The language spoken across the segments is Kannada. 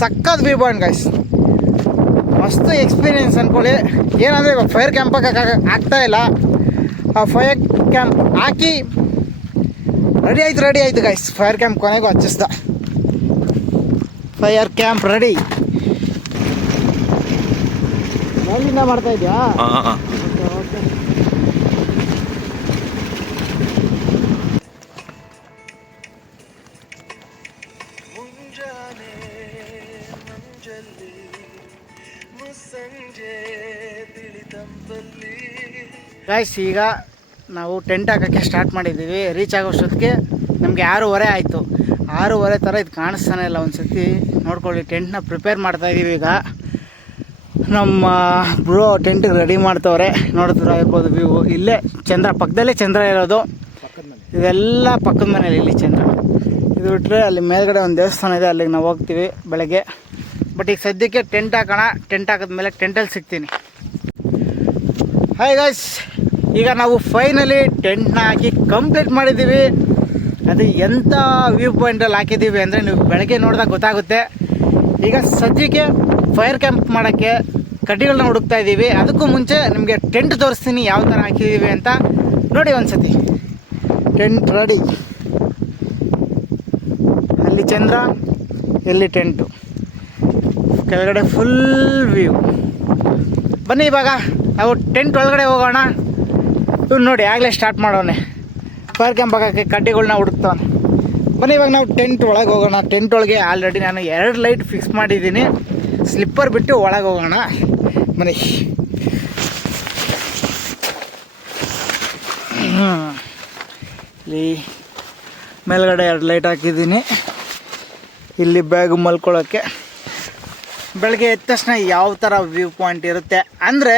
ಸಕ್ಕತ್ ವ್ಯೂ ಪಾಯಿಂಟ್ ಗೈಸ್ ಮಸ್ತ್ ಎಕ್ಸ್ಪೀರಿಯೆನ್ಸ್ ಅಂದ್ಕೊಳ್ಳಿ ಏನಂದರೆ ಇವಾಗ ಫೈರ್ ಕ್ಯಾಂಪ್ ಆಗ್ತಾ ಇಲ್ಲ. ಆ ಫೈರ್ ಕ್ಯಾಂಪ್ ಹಾಕಿ ರೆಡಿ ಆಯ್ತು ರೆಡಿ ಆಯ್ತು ಗೈಸ್ ಫೈರ್ ಕ್ಯಾಂಪ್ ಕೊನೆಗೂ ಹಚ್ಚಿಸ್ದ. ಫೈರ್ ಕ್ಯಾಂಪ್ ರೆಡಿ ಮಾಡ್ತಾ ಇದೆಯಾ? ಗಾಯ್ಸ್ ಈಗ ನಾವು ಟೆಂಟ್ ಹಾಕೋಕ್ಕೆ ಸ್ಟಾರ್ಟ್ ಮಾಡಿದ್ದೀವಿ. ರೀಚ್ ಆಗೋಷ್ಟೊತ್ತಿಗೆ ನಮಗೆ ಆರೂವರೆ ಆಯಿತು. ಆರೂವರೆ ಥರ ಇದು ಕಾಣಿಸ್ತಾನೆ ಇಲ್ಲ ಒಂದು ಸತಿ ನೋಡ್ಕೊಳ್ಳಿ ಟೆಂಟ್ನ ಪ್ರಿಪೇರ್ ಮಾಡ್ತಾ ಇದ್ದೀವಿ ಈಗ. ನಮ್ಮ ಬ್ರೋ ಟೆಂಟಿಗೆ ರೆಡಿ ಮಾಡ್ತವ್ರೆ. ನೋಡಿದ್ರೆ ಇರ್ಬೋದು ವ್ಯೂ ಇಲ್ಲೇ ಚಂದ್ರ, ಪಕ್ಕದಲ್ಲೇ ಚಂದ್ರ ಇರೋದು. ಇದೆಲ್ಲ ಪಕ್ಕದ ಮನೇಲಿ ಇಲ್ಲಿ ಚಂದ್ರ. ಇದು ಬಿಟ್ಟರೆ ಅಲ್ಲಿ ಮೇಲ್ಗಡೆ ಒಂದು ದೇವಸ್ಥಾನ ಇದೆ, ಅಲ್ಲಿಗೆ ನಾವು ಹೋಗ್ತೀವಿ ಬೆಳಗ್ಗೆ. ಬಟ್ ಈಗ ಸದ್ಯಕ್ಕೆ ಟೆಂಟ್ ಹಾಕೋಣ. ಟೆಂಟ್ ಹಾಕಿದ್ಮೇಲೆ ಟೆಂಟಲ್ಲಿ ಸಿಗ್ತೀನಿ. ಹಾಯ್ ಗಾಯ್ಸ್ ಈಗ ನಾವು ಫೈನಲಿ ಟೆಂಟ್ನ ಹಾಕಿ ಕಂಪ್ಲೀಟ್ ಮಾಡಿದ್ದೀವಿ ಅದು ಎಂಥ ವ್ಯೂ ಪಾಯಿಂಟಲ್ಲಿ ಹಾಕಿದ್ದೀವಿ ಅಂದರೆ ನೀವು ಬೆಳಗ್ಗೆ ನೋಡಿದಾಗ ಗೊತ್ತಾಗುತ್ತೆ. ಈಗ ಸದ್ಯಕ್ಕೆ ಫೈರ್ ಕ್ಯಾಂಪ್ ಮಾಡೋಕ್ಕೆ ಕಡ್ಡಿಗಳನ್ನ ಹುಡುಕ್ತಾ ಇದ್ದೀವಿ ಅದಕ್ಕೂ ಮುಂಚೆ ನಿಮಗೆ ಟೆಂಟ್ ತೋರಿಸ್ತೀನಿ ಯಾವ ಥರ ಹಾಕಿದ್ದೀವಿ ಅಂತ ನೋಡಿ ಒಂದ್ಸತಿ. ಟೆಂಟ್ ರೆಡಿ ಅಲ್ಲಿ ಚಂದ್ರ ಇಲ್ಲಿ ಟೆಂಟು. ಕೆಳಗಡೆ ಫುಲ್ ವ್ಯೂ ಬನ್ನಿ ಇವಾಗ, ನಾವು ಟೆಂಟ್ ಒಳಗಡೆ ಹೋಗೋಣ. ಇವ್ನು ನೋಡಿ, ಆಗಲೇ ಸ್ಟಾರ್ಟ್ ಮಾಡೋನೆ. ಫೈರ್ ಕ್ಯಾಂಪ್ ಹಾಕೋಕ್ಕೆ ಕಡ್ಡಿಗಳ್ನ ಹುಡುಕ್ತವನೆ ಬನ್ನಿ ಇವಾಗ ನಾವು ಟೆಂಟ್ ಒಳಗೆ ಹೋಗೋಣ. ಟೆಂಟ್ ಒಳಗೆ ಆಲ್ರೆಡಿ ನಾನು ಎರಡು ಲೈಟ್ ಫಿಕ್ಸ್ ಮಾಡಿದ್ದೀನಿ. ಸ್ಲಿಪ್ಪರ್ ಬಿಟ್ಟು ಒಳಗೆ ಹೋಗೋಣ. ಬನ್ನಿ. ಇಲ್ಲಿ ಮೇಲ್ಗಡೆ ಎರಡು ಲೈಟ್ ಹಾಕಿದ್ದೀನಿ. ಇಲ್ಲಿ ಬ್ಯಾಗ್ ಮಲ್ಕೊಳ್ಳೋಕ್ಕೆ ಬೆಳಗ್ಗೆ ಎದ್ದ ತಕ್ಷಣ ಯಾವ ಥರ ವ್ಯೂ ಪಾಯಿಂಟ್ ಇರುತ್ತೆ ಅಂದರೆ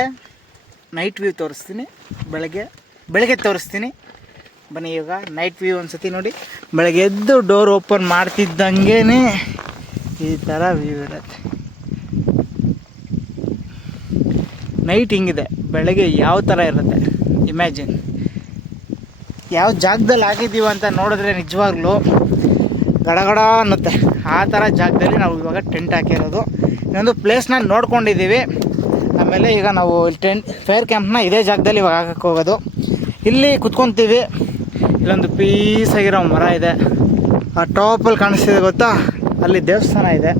ನೈಟ್ ವ್ಯೂ ತೋರಿಸ್ತೀನಿ. ಬೆಳಗ್ಗೆ ಬೆಳಗ್ಗೆ ತೋರಿಸ್ತೀನಿ. ಬನ್ನಿ ಇವಾಗ ನೈಟ್ ವ್ಯೂ ಒಂದ್ಸತಿ ನೋಡಿ. ಬೆಳಗ್ಗೆ ಎದ್ದು ಡೋರ್ ಓಪನ್ ಮಾಡ್ತಿದ್ದಂಗೆ ಈ ಥರ ವ್ಯೂ ಇರುತ್ತೆ. ನೈಟ್ ಹಿಂಗಿದೆ. ಬೆಳಗ್ಗೆ ಯಾವ ಥರ ಇರುತ್ತೆ? ಇಮ್ಯಾಜಿನ್. ಯಾವ ಜಾಗದಲ್ಲಿ ಆಗಿದ್ದೀವ ಅಂತ ನೋಡಿದ್ರೆ ನಿಜವಾಗ್ಲೂ ಗಡಗಡ ಅನ್ನುತ್ತೆ. ಆ ಥರ ಜಾಗದಲ್ಲಿ ನಾವು ಇವಾಗ ಟೆಂಟ್ ಹಾಕಿರೋದು. ಇನ್ನೊಂದು ಪ್ಲೇಸ್ನ ನೋಡ್ಕೊಂಡಿದ್ದೀವಿ. ಆಮೇಲೆ ಈಗ ನಾವು ಟೆಂಟ್ ಫೈರ್ ಕ್ಯಾಂಪ್ನ ಇದೇ ಜಾಗದಲ್ಲಿ ಇವಾಗ ಹಾಕಕ್ಕೆ ಹೋಗೋದು. ಇಲ್ಲಿ ಕುತ್ಕೊತೀವಿ. ಇಲ್ಲೊಂದು ಪೀಸ್ ಆಗಿರೋ ಮರ ಇದೆ. ಆ ಟಾಪಲ್ಲಿ ಕಾಣಿಸ್ತಿದೆ ಗೊತ್ತಾ? ಅಲ್ಲಿ ದೇವಸ್ಥಾನ ಇದೆ.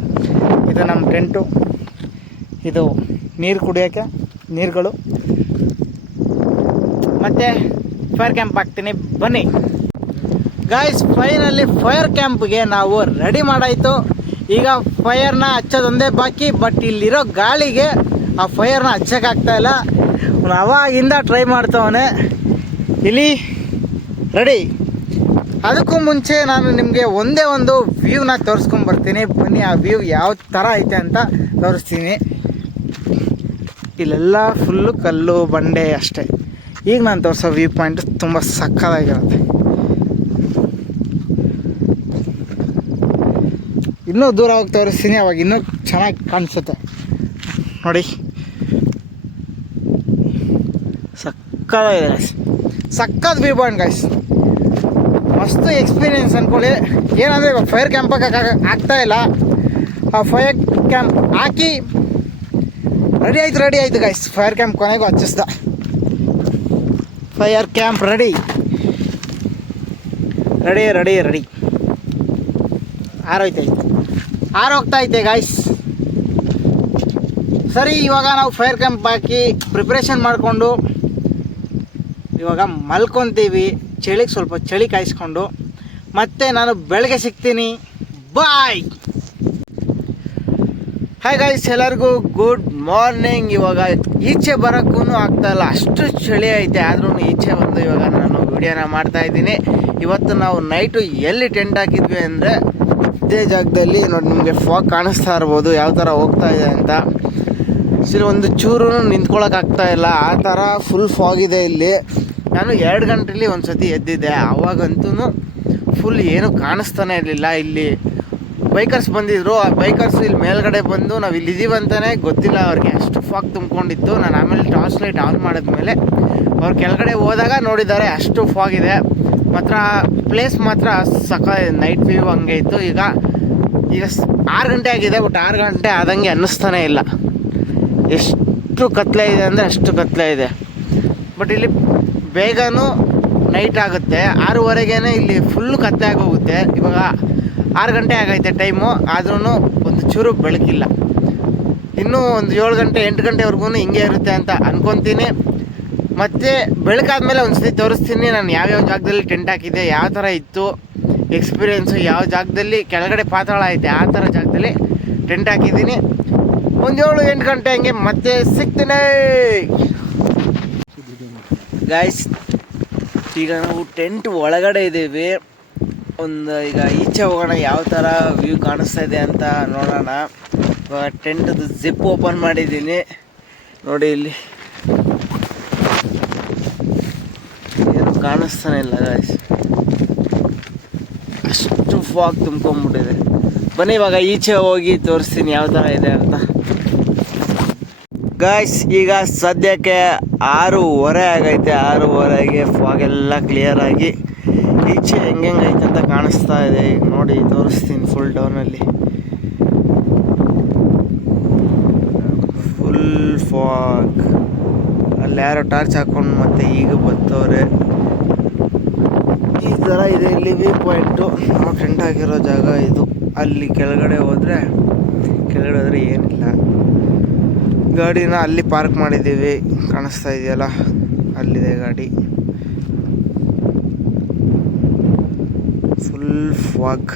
ಇದು ನಮ್ಮ ಟೆಂಟು ಇದು ನೀರು ಕುಡಿಯೋಕ್ಕೆ ನೀರುಗಳು. ಮತ್ತು ಫೈರ್ ಕ್ಯಾಂಪ್ ಹಾಕ್ತೀನಿ. ಬನ್ನಿ. ಗಾಯ್ಸ್ ಫೈನಲ್ಲಿ ಫೈರ್ ಕ್ಯಾಂಪ್ಗೆ ನಾವು ರೆಡಿ ಮಾಡಾಯಿತು. ಈಗ ಫೈರ್ನ ಹಚ್ಚೋದೊಂದೇ ಬಾಕಿ ಬಟ್ ಇಲ್ಲಿರೋ ಗಾಳಿಗೆ ಆ ಫೈರ್ನ ಹಚ್ಚೋಕ್ಕಾಗ್ತಾ ಇಲ್ಲ. ಅವಾಗಿಂದ ಟ್ರೈ ಮಾಡ್ತವನೆ. ಇಲ್ಲಿ ರೆಡಿ ಅದಕ್ಕೂ ಮುಂಚೆ ನಾನು ನಿಮಗೆ ಒಂದೇ ಒಂದು ವ್ಯೂನ ತೋರಿಸ್ಕೊಂಬರ್ತೀನಿ ಬನ್ನಿ, ಆ ವ್ಯೂ ಯಾವ ಥರ ಐತೆ ಅಂತ ತೋರಿಸ್ತೀನಿ. ಇಲ್ಲೆಲ್ಲ ಫುಲ್ಲು ಕಲ್ಲು, ಬಂಡೆ ಅಷ್ಟೇ. ಈಗ ನಾನು ತೋರಿಸೋ ವ್ಯೂ ಪಾಯಿಂಟ್ ತುಂಬ ಸಕ್ಕತ್ತಾಗಿರುತ್ತೆ. ಇನ್ನೂ ದೂರ ಹೋಗಿ ತೋರಿಸ್ತೀನಿ ಅವಾಗ, ಇನ್ನೂ ಚೆನ್ನಾಗಿ ಕಾಣಿಸುತ್ತೆ. ನೋಡಿ. ಸಕ್ಕದಾಗಿದೆ ಗೈಸ್ ಸಕ್ಕತ್ ವ್ಯೂ ಪಾಯಿಂಟ್ ಗೈಸ್ ಮಸ್ತ್ ಎಕ್ಸ್ಪೀರಿಯೆನ್ಸ್ ಅಂದ್ಕೊಳ್ಳಿ ಏನಂದರೆ, ಇವಾಗ ಫೈರ್ ಕ್ಯಾಂಪ್ ಆಗ್ತಾ ಇಲ್ಲ. ಆ ಫೈರ್ ಕ್ಯಾಂಪ್ ಹಾಕಿ ರೆಡಿ ಆಯ್ತು ರೆಡಿ ಆಯ್ತು ಗೈಸ್ ಫೈರ್ ಕ್ಯಾಂಪ್ ಕೊನೆಗೂ ಹಚ್ಚಿಸ್ದ. Fire camp ready ready ready ready ಆರೋಯ್ತಾ ಐತೆ ಆರೋಗ್ತಾ ಐತೆ ಗಾಯ್ಸ್ ಸರಿ, ಇವಾಗ ನಾವು ಫೈರ್ ಕ್ಯಾಂಪ್ ಹಾಕಿ ಪ್ರಿಪ್ರೇಷನ್ ಮಾಡಿಕೊಂಡು ಇವಾಗ ಮಲ್ಕೊತೀವಿ. ಚಳಿಗೆ ಸ್ವಲ್ಪ ಚಳಿ ಕಾಯಿಸ್ಕೊಂಡು. ಮತ್ತೆ ನಾನು ಬೆಳಗ್ಗೆ ಸಿಗ್ತೀನಿ. ಬಾಯ್ ಹಾಯ್ ಗಾಯ್ಸ್ ಎಲ್ಲರಿಗೂ ಗುಡ್ ಮಾರ್ನಿಂಗ್ ಇವಾಗ ಈಚೆ ಬರೋಕ್ಕೂ ಆಗ್ತಾಯಿಲ್ಲ ಅಷ್ಟು ಚಳಿ ಐತೆ. ಆದ್ರೂ ಈಚೆ ಬಂದು ಇವಾಗ ನಾನು ವಿಡಿಯೋನ ಮಾಡ್ತಾ ಇದ್ದೀನಿ. ಇವತ್ತು ನಾವು ನೈಟು ಎಲ್ಲಿ ಟೆಂಟ್ ಹಾಕಿದ್ವಿ ಅಂದರೆ ಇದೇ ಜಾಗದಲ್ಲಿ ನೋಡಿ, ನಿಮಗೆ ಫಾಗ್ ಕಾಣಿಸ್ತಾ ಇರ್ಬೋದು, ಯಾವ ಥರ ಹೋಗ್ತಾ ಇದೆ ಅಂತ. ಸರಿ, ಒಂದು ಚೂರು ನಿಂತ್ಕೊಳ್ಳೋಕ್ಕಾಗ್ತಾ ಇಲ್ಲ. ಆ ಥರ ಫುಲ್ ಫಾಗ್ ಇದೆ ಇಲ್ಲಿ. ನಾನು ಎರಡು ಗಂಟೆಲಿ ಒಂದು ಸತಿ ಎದ್ದಿದ್ದೆ. ಆವಾಗಂತೂ ಫುಲ್ ಏನು ಕಾಣಿಸ್ತಾನೆ ಇರಲಿಲ್ಲ ಇಲ್ಲಿ. ಬೈಕರ್ಸ್ ಬಂದಿದ್ರು. ಆ ಬೈಕರ್ಸ್ ಇಲ್ಲಿ ಮೇಲ್ಗಡೆ ಬಂದು ನಾವು ಇಲ್ಲಿದ್ದೀವಿ ಅಂತಲೇ ಗೊತ್ತಿಲ್ಲ ಅವ್ರಿಗೆ. ಅಷ್ಟು ಫಾಗ್ ತುಂಬ್ಕೊಂಡಿತ್ತು. ನಾನು ಆಮೇಲೆ ಟಾರ್ಚ್ ಲೈಟ್ ಆನ್ ಮಾಡಿದ್ಮೇಲೆ ಅವ್ರು ಕೆಳಗಡೆ ಹೋದಾಗ ನೋಡಿದ್ದಾರೆ, ಅಷ್ಟು ಫಾಗ್ ಇದೆ. ಮಾತ್ರ ಪ್ಲೇಸ್ ಮಾತ್ರ ಸಕ ನೈಟ್ ವ್ಯೂ ಹಂಗೆ ಇತ್ತು. ಈಗ ಈಗ ಆರು ಗಂಟೆ ಆಗಿದೆ ಬಟ್ ಆರು ಗಂಟೆ ಆದಂಗೆ ಅನ್ನಿಸ್ತಾನೆ ಇಲ್ಲ. ಎಷ್ಟು ಕತ್ಲೆ ಇದೆ ಅಂದರೆ ಅಷ್ಟು ಕತ್ಲೆ ಇದೆ. ಬಟ್ ಇಲ್ಲಿ ಬೇಗನೂ ನೈಟ್ ಆಗುತ್ತೆ. ಆರೂವರೆಗೇ ಇಲ್ಲಿ ಫುಲ್ಲು ಕತ್ಲೆ ಆಗೋಗುತ್ತೆ. ಇವಾಗ ಆರು ಗಂಟೆ ಆಗೈತೆ ಟೈಮು ಆದ್ರೂ ಒಂದು ಚೂರು ಬೆಳಕಿಲ್ಲ. ಇನ್ನೂ ಒಂದು ಏಳು ಗಂಟೆ ಎಂಟು ಗಂಟೆವರೆಗೂ ಹಿಂಗೆ ಇರುತ್ತೆ ಅಂತ ಅನ್ಕೊತೀನಿ. ಮತ್ತು ಬೆಳಕಾದ್ಮೇಲೆ ಒಂದ್ಸತಿ ತೋರಿಸ್ತೀನಿ. ನಾನು ಯಾವ್ಯಾವ ಜಾಗದಲ್ಲಿ ಟೆಂಟ್ ಹಾಕಿದ್ದೆ, ಯಾವ ಥರ ಇತ್ತು ಎಕ್ಸ್ಪೀರಿಯೆನ್ಸು ಯಾವ ಜಾಗದಲ್ಲಿ, ಕೆಳಗಡೆ ಪಾತಾಳ ಐತೆ, ಆ ಥರ ಜಾಗದಲ್ಲಿ ಟೆಂಟ್ ಹಾಕಿದ್ದೀನಿ. ಒಂದು ಏಳು ಎಂಟು ಗಂಟೆ ಹಂಗೆ ಮತ್ತೆ ಸಿಗ್ತೀನಿ. ಗಾಯ್ಸ್ ಈಗ ನಾವು ಟೆಂಟ್ ಒಳಗಡೆ ಇದ್ದೀವಿ. ಒಂದು ಈಗ ಈಚೆ ಹೋಗೋಣ, ಯಾವ ಥರ ವ್ಯೂ ಕಾಣಿಸ್ತಾ ಇದೆ ಅಂತ ನೋಡೋಣ. ಇವಾಗ ಟೆಂಟದು ಜಿಪ್ ಓಪನ್ ಮಾಡಿದ್ದೀನಿ. ನೋಡಿ ಇಲ್ಲಿ ಏನು ಕಾಣಿಸ್ತಾನೆ ಇಲ್ಲ ಗಾಯ್ಸ್ ಅಷ್ಟು ಫಾಗ್ ತುಂಬ್ಕೊಂಡ್ಬಿಟ್ಟಿದೆ. ಬನ್ನಿ, ಇವಾಗ ಈಚೆ ಹೋಗಿ ತೋರಿಸ್ತೀನಿ ಯಾವ ಥರ ಇದೆ ಅಂತ. ಗಾಯ್ಸ್ ಈಗ ಸದ್ಯಕ್ಕೆ ಆರೂವರೆ ಆಗೈತೆ. ಆರೂವರೆಗೆ ಫಾಗ್ ಎಲ್ಲ ಕ್ಲಿಯರ್ ಆಗಿ ಈಚೆ ಹೆಂಗೆಂಗೈತೆ ಅಂತ ಕಾಣಿಸ್ತಾ ಇದೆ. ಈಗ ನೋಡಿ, ತೋರಿಸ್ತೀನಿ ಫುಲ್ ಡೌನಲ್ಲಿ ಫುಲ್ ಫಾಗ್ ಅಲ್ಲಿ ಯಾರೋ ಟಾರ್ಚ್ ಹಾಕೊಂಡು ಮತ್ತೆ ಈಗ ಬರ್ತವ್ರೆ ಈ ತರ ಇದೆ ಇಲ್ಲಿ ವ್ಯೂ ಪಾಯಿಂಟು ನಾವು ಟೆಂಟ್ ಹಾಕಿರೋ ಜಾಗ ಇದು. ಅಲ್ಲಿ ಕೆಳಗಡೆ ಹೋದ್ರೆ, ಕೆಳಗಡೆ ಹೋದರೆ ಏನಿಲ್ಲ. ಗಾಡಿನ ಅಲ್ಲಿ ಪಾರ್ಕ್ ಮಾಡಿದ್ದೀವಿ. ಕಾಣಿಸ್ತಾ ಇದೆಯಲ್ಲ? ಅಲ್ಲಿದೆ ಗಾಡಿ. ಫುಲ್ ಫಾಗ್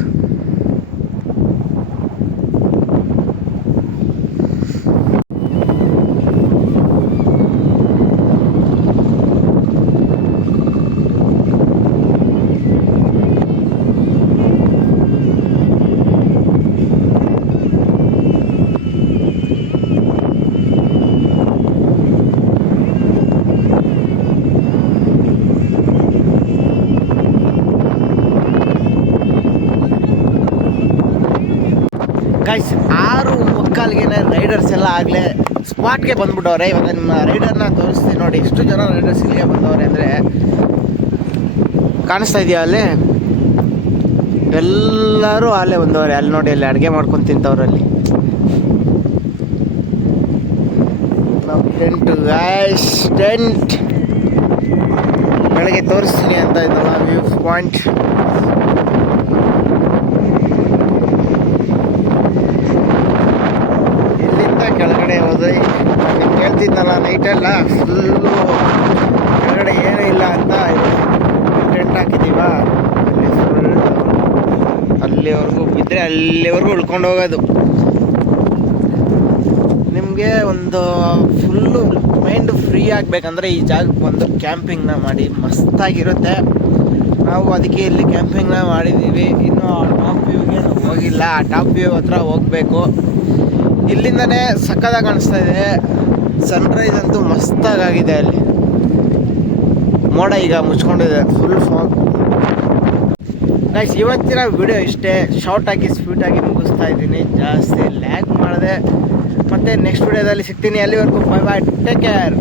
ಗೈಸ್ ಆರು ಮುಕ್ಕಾಲ್ಗೆನೆ ರೈಡರ್ಸ್ ಎಲ್ಲ ಆಗಲೇ ಸ್ಪಾಟ್ಗೆ ಬಂದ್ಬಿಟ್ಟವ್ರೆ. ಇವಾಗ ನಿಮ್ಮ ರೈಡರ್ನ ತೋರಿಸ್ತೀನಿ ನೋಡಿ ಎಷ್ಟು ಜನ ರೈಡರ್ಸ್ ಇಲ್ಲಿಗೆ ಬಂದವ್ರೆ ಅಂದರೆ ಕಾಣಿಸ್ತಾ ಇದೆಯಾ ಅಲ್ಲಿ? ಎಲ್ಲರೂ ಅಲ್ಲೇ ಬಂದವ್ರೆ, ಅಲ್ಲಿ ನೋಡಿ, ಅಲ್ಲಿ ಅಡುಗೆ ಮಾಡ್ಕೊಂಡು ತಿಂತವ್ರಲ್ಲಿ. ನಾವು ಟೆಂಟ್ ಗಾಯ್ಸ್ ಟೆಂಟ್. ಬೆಳಗ್ಗೆ ತೋರಿಸ್ತೀನಿ ಅಂತ ಇದ್ದಲ್ಲ ವ್ಯೂ ಪಾಯಿಂಟ್ ಕೆಳಗಡೆ ಹೋದ್ರೆ ಹೇಳ್ತಿದ್ನಲ್ಲ ಕೇಳ್ತಿದ್ನಲ್ಲ ನೈಟೆಲ್ಲ ಫುಲ್ಲು ಹೊರಗಡೆ ಏನೂ ಇಲ್ಲ ಅಂತ ಟೆಂಟ್ ಹಾಕಿದ್ದೀವ? ಅಲ್ಲಿ ಫುಲ್ ಅಲ್ಲಿವರೆಗೂ ಬಿದ್ದರೆ ಅಲ್ಲಿವರೆಗೂ ಉಳ್ಕೊಂಡು ಹೋಗೋದು. ನಿಮಗೆ ಒಂದು ಫುಲ್ಲು ಮೈಂಡ್ ಫ್ರೀ ಆಗಬೇಕಂದ್ರೆ ಈ ಜಾಗಕ್ಕೆ ಬಂದು ಕ್ಯಾಂಪಿಂಗ್ನ ಮಾಡಿ, ಮಸ್ತಾಗಿರುತ್ತೆ. ನಾವು ಅದಕ್ಕೆ ಇಲ್ಲಿ ಕ್ಯಾಂಪಿಂಗ್ನ ಮಾಡಿದ್ದೀವಿ. ಇನ್ನೂ ಆ ಟಾಪ್ ವ್ಯೂಗೆ ಹೋಗಿಲ್ಲ. ಆ ಟಾಪ್ ವ್ಯೂ ಹತ್ರ ಹೋಗಬೇಕು. ಇಲ್ಲಿಂದನೇ ಸಕ್ಕದ ಕಾಣಿಸ್ತಾ ಇದೆ. ಸನ್ರೈಸ್ ಅಂತೂ ಮಸ್ತಾಗಿದೆ ಅಲ್ಲಿ. ಮೋಡ ಈಗ ಮುಚ್ಕೊಂಡಿದೆ ಫುಲ್ ಫಾಗ್ ಗೈಸ್ ಇವತ್ತಿನ ವಿಡಿಯೋ ಇಷ್ಟೇ. ಶಾರ್ಟ್ ಆಗಿ ಸ್ವೀಟ್ ಆಗಿ ಮುಗಿಸ್ತಾ ಇದ್ದೀನಿ. ಜಾಸ್ತಿ ಲ್ಯಾಕ್ ಮಾಡಿದೆ. ಮತ್ತೆ ನೆಕ್ಸ್ಟ್ ವಿಡಿಯೋದಲ್ಲಿ ಸಿಗ್ತೀನಿ. ಅಲ್ಲಿವರೆಗೂ ಬೈ ಬೈ ಟೇಕ್ ಕೇರ್